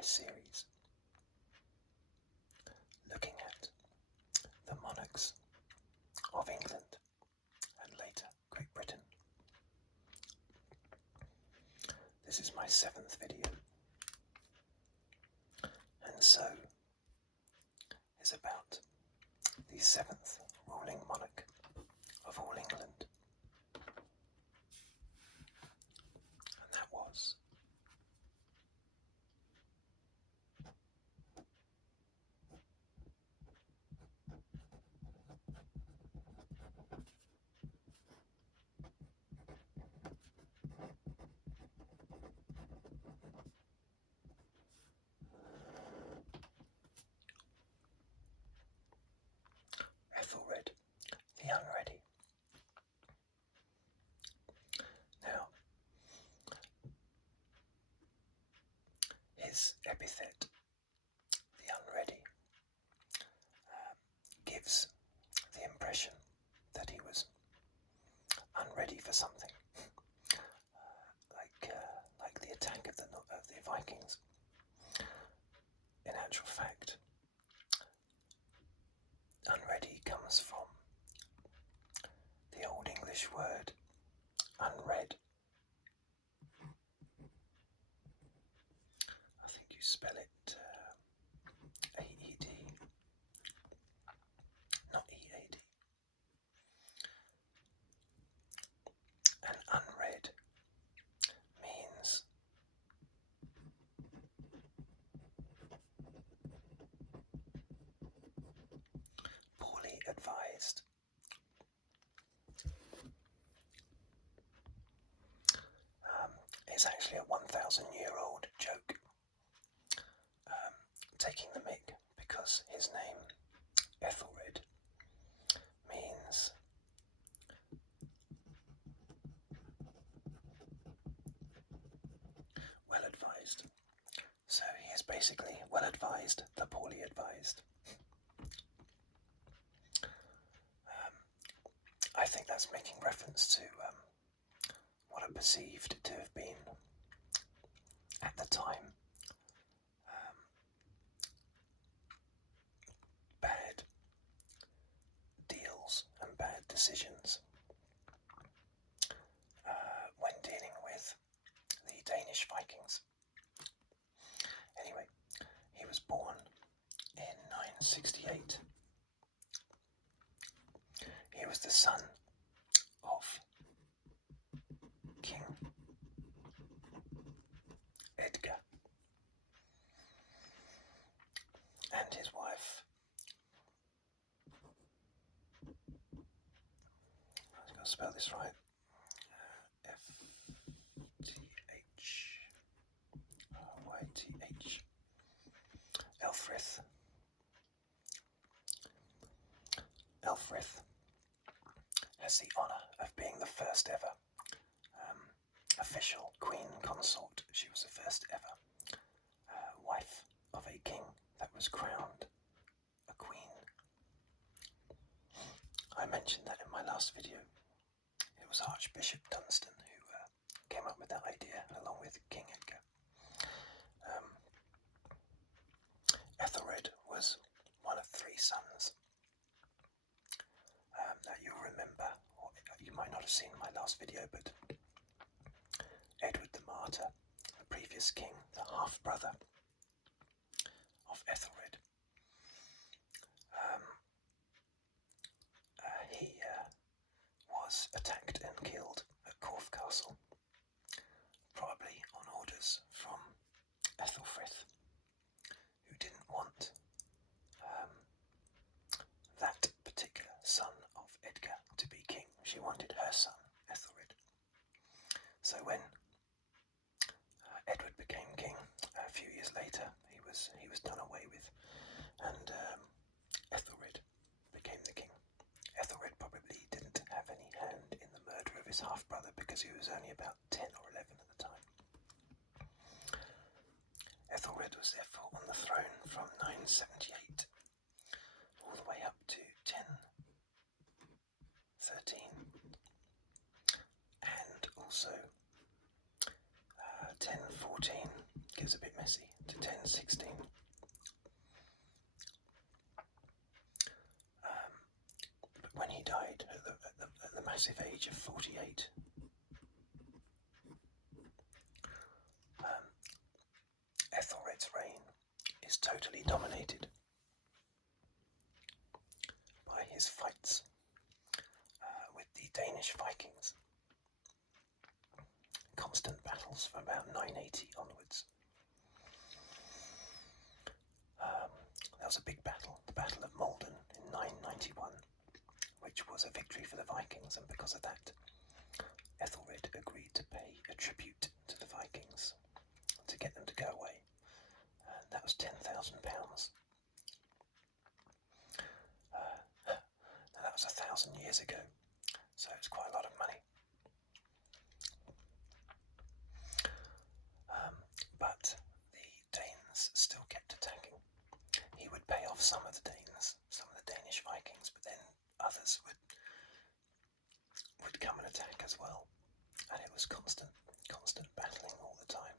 my series looking at the monarchs of England and later Great Britain. This is my 7th video, and so is about the 7th ruling monarch of all England, and that was Aethelred the Unready. Now, his epithet, the Unready, gives the impression that he was unready for something, like the attack of the Vikings. In actual fact, unready comes from the Old English word unread. I think you spell it A-E-D, not E-A-D. And unread means poorly advised. It's actually a 1,000-year-old joke, taking the mick, because his name, Aethelred, means well advised. So he is basically well advised, the poorly advised. I think that's making reference to what are perceived to have been, at the time, bad deals and bad decisions when dealing with the Danish Vikings. Anyway, he was born in 968. He was the son of King Edgar and his wife, I've got to spell this right, F-T-H-Y-T-H, Aelfrith. Aelfrith has the honour of being the first ever official queen consort. She was the first ever wife of a king that was crowned a queen. I mentioned that in my last video. It was Archbishop Dunstan who came up with that idea, along with King Edgar. Aethelred was one of 3 sons that you'll remember, or you might not have seen my last video, but Edward the Martyr, the previous king, the half-brother of Aethelred, he was attacked and killed at Corfe Castle, probably on orders from Aethelfrith, who didn't want that particular son of Edgar to be king. She wanted her son, Aethelred. So when Edward became king, a few years later, he was done away with, and Aethelred became the king. Aethelred probably didn't have any hand in the murder of his half-brother because he was only about 10 or 11 at the time. Aethelred was therefore on the throne from 978 all the way up to 1013, and also 1014 gets a bit messy to 1016. But when he died at the massive age of 48, Aethelred's reign is totally dominated by his fights with the Danish Vikings. Constant battles from about 980 onwards. There was a big battle, the Battle of Malden in 991, which was a victory for the Vikings, and because of that, Aethelred agreed to pay a tribute to the Vikings to get them to go away, and that was £10,000. Now that was 1,000 years ago, so it's quite a lot of money. But the Danes still kept attacking. He would pay off some of the Danes, some of the Danish Vikings, but then others would come and attack as well. And it was constant battling all the time.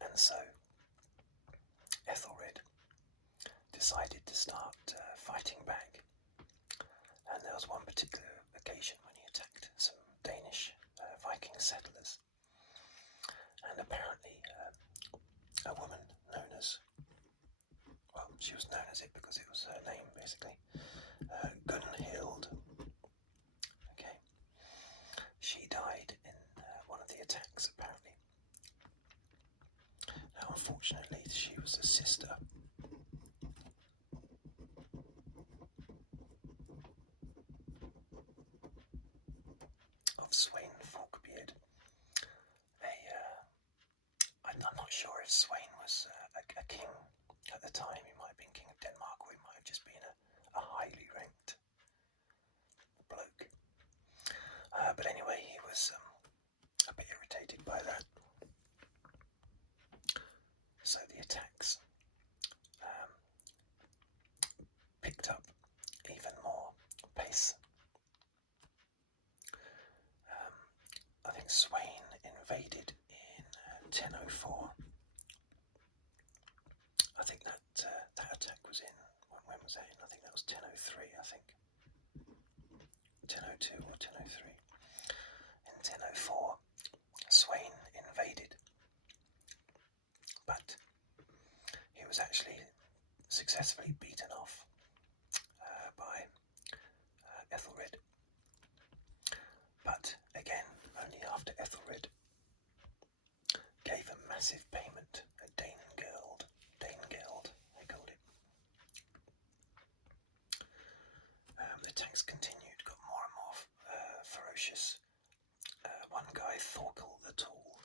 And so Aethelred decided to start fighting back. And there was one particular occasion when he attacked some Danish Viking settlers. And apparently a woman known as, well, she was known as it because it was her name, basically, Gunhild. Okay. She died in one of the attacks, apparently. Now, unfortunately, she was a sister of Swain Forkbeard. I'm not sure if Swain was a king at the time. He might have been king of Denmark, or he might have just been a highly ranked bloke. But anyway, he was a bit irritated by that. So the attacks picked up even more pace. I think Swain invaded in 1004. I think that attack was in, when was that in? I think that was 1003, I think. 1002 or 1003. In 1004, Swain invaded. But he was actually successfully beaten off by Aethelred. But again, only after Aethelred gave a massive payment, a Danegeld, they called it. The attacks continued, got more and more ferocious. One guy, Thorkel the Tall,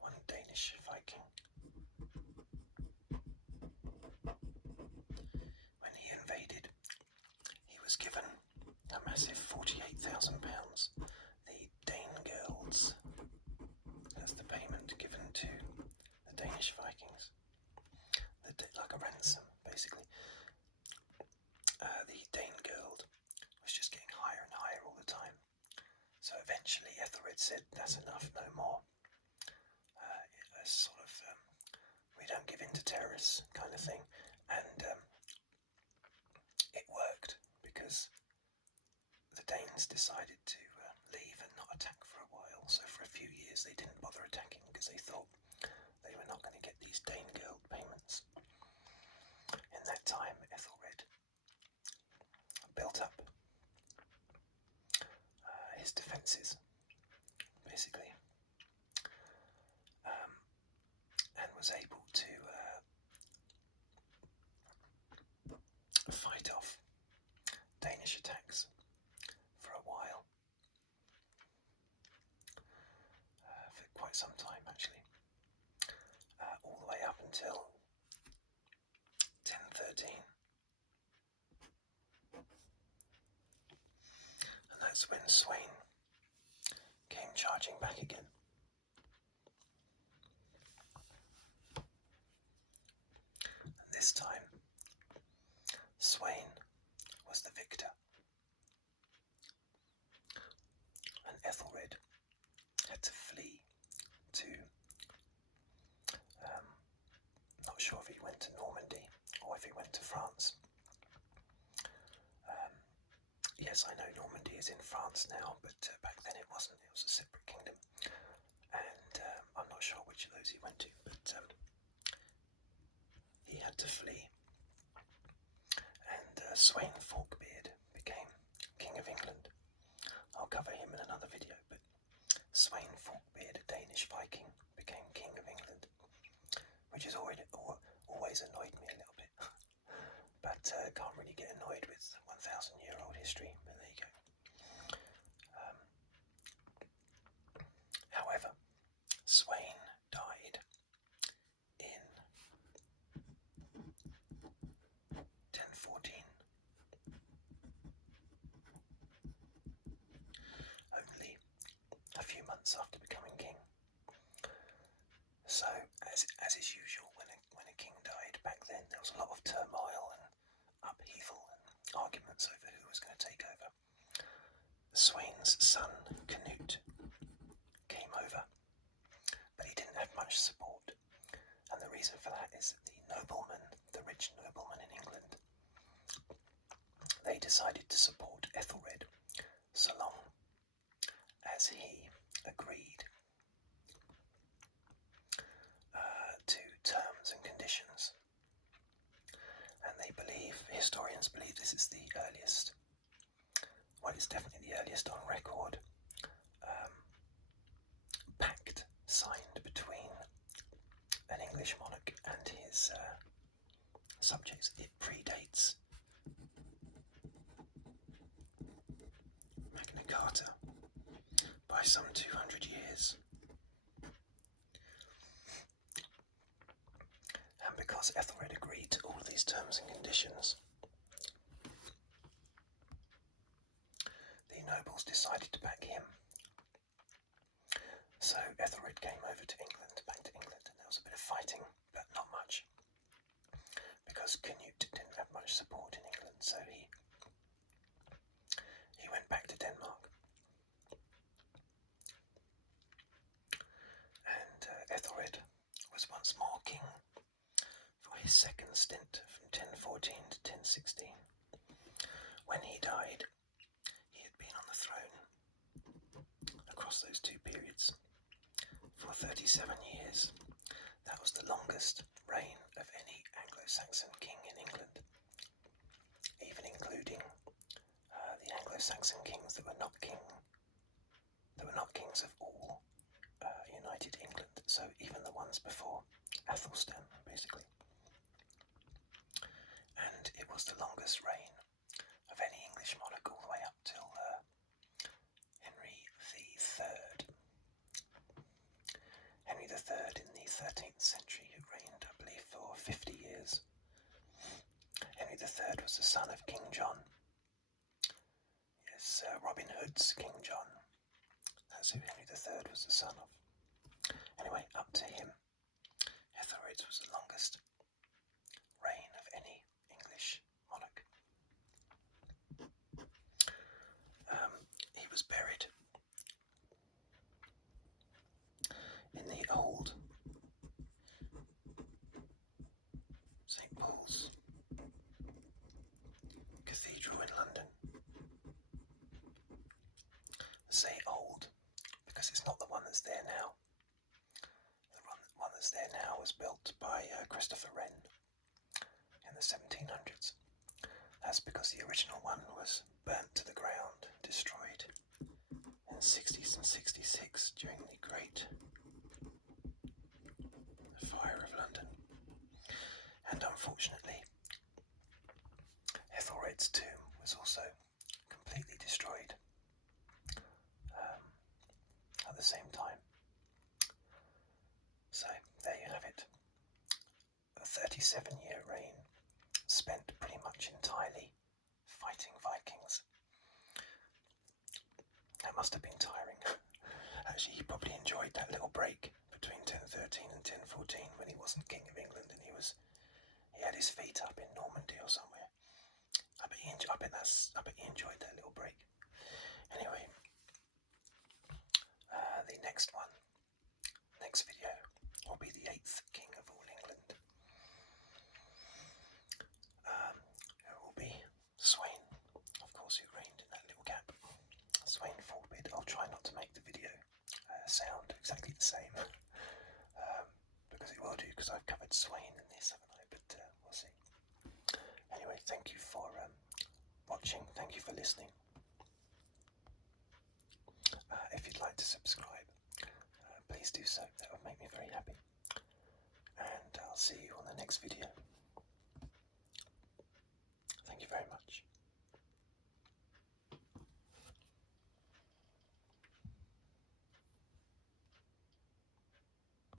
one Danish Viking, when he invaded, he was given a massive £48,000. The Danegelds, that's the payment given to the Danish Vikings, like a ransom, basically. The Danegeld was just getting higher and higher all the time. So eventually Aethelred said, that's enough, no more. Sort of, we don't give in to terrorists kind of thing. And it worked, because the Danes decided to leave and not attack for a while. So for a few years they didn't bother attacking, because they thought they were not going to get these Danegeld payments. In that time, Aethelred built up his defences, basically, and was able to fight off Danish attacks for a while, for quite some time actually, all the way up until 1013. And that's when Swain came charging back again. And this time, Swain was the victor. And Aethelred had to flee to he went to France. Yes, I know Normandy is in France now, but back then it wasn't. It was a separate kingdom. And I'm not sure which of those he went to, but he had to flee. And Swain Forkbeard became King of England. I'll cover him in another video, but Swain Forkbeard, a Danish Viking, became King of England, which has always annoyed me a little bit. But can't really get annoyed with 1,000-year-old history, but there you go. However, Swain died in 1014, only a few months after becoming king. So, as is usual, when a king died back then, there was a lot of turmoil and upheaval and arguments over who was going to take over. Swain's son, Canute, came over, but he didn't have much support. And the reason for that is that the rich noblemen in England, they decided to support Aethelred so long as he agreed to terms and conditions. And historians believe this is the earliest, well, it's definitely the earliest on record, pact signed between an English monarch and his subjects. It predates Magna Carta by some 200 years. And because Aethelred agreed to all of these terms and conditions, the nobles decided to back him. So Aethelred came over to England, back to England, and there was a bit of fighting, but not much, because Canute didn't have much support in England, so he went back to Denmark. And Aethelred was once more king for his second stint from 1014 to 1016. When he died, he had been on the throne across those two periods for 37 years. That was the longest reign of any Anglo-Saxon king in England, even including the Anglo-Saxon kings that were not kings of all United England. So even the ones before Athelstan, basically. And it was the longest reign of any English monarch all the way up till Henry III. Henry III in the 13th century, who reigned, I believe, for 50 years. Henry III was the son of King John. Yes, Robin Hood's King John. That's who Henry III was the son of. Anyway, up to him, Aethelred was the longest reign of any English monarch. He was buried in the old St. Paul's Cathedral in London. I say old because it's not the one that's there now. The one that's there now was built by Christopher Wren in the 1700s. That's because the original one was burnt to the ground, destroyed in the 60s and 66 during the Great Fire of London. And unfortunately, Aethelred's tomb was also completely destroyed at the same time. So there you have it. A 37-year reign spent pretty much entirely fighting Vikings. That must have been tiring. Actually, he probably enjoyed that little break between 1013 and 1014 when he wasn't King of England and he had his feet up in Normandy or somewhere. I bet he enjoyed that little break. Anyway, the next video will be the 8th King of all England. preferred Swain in this, haven't I? But we'll see. Anyway, thank you for watching. Thank you for listening. If you'd like to subscribe, please do so. That would make me very happy. And I'll see you on the next video.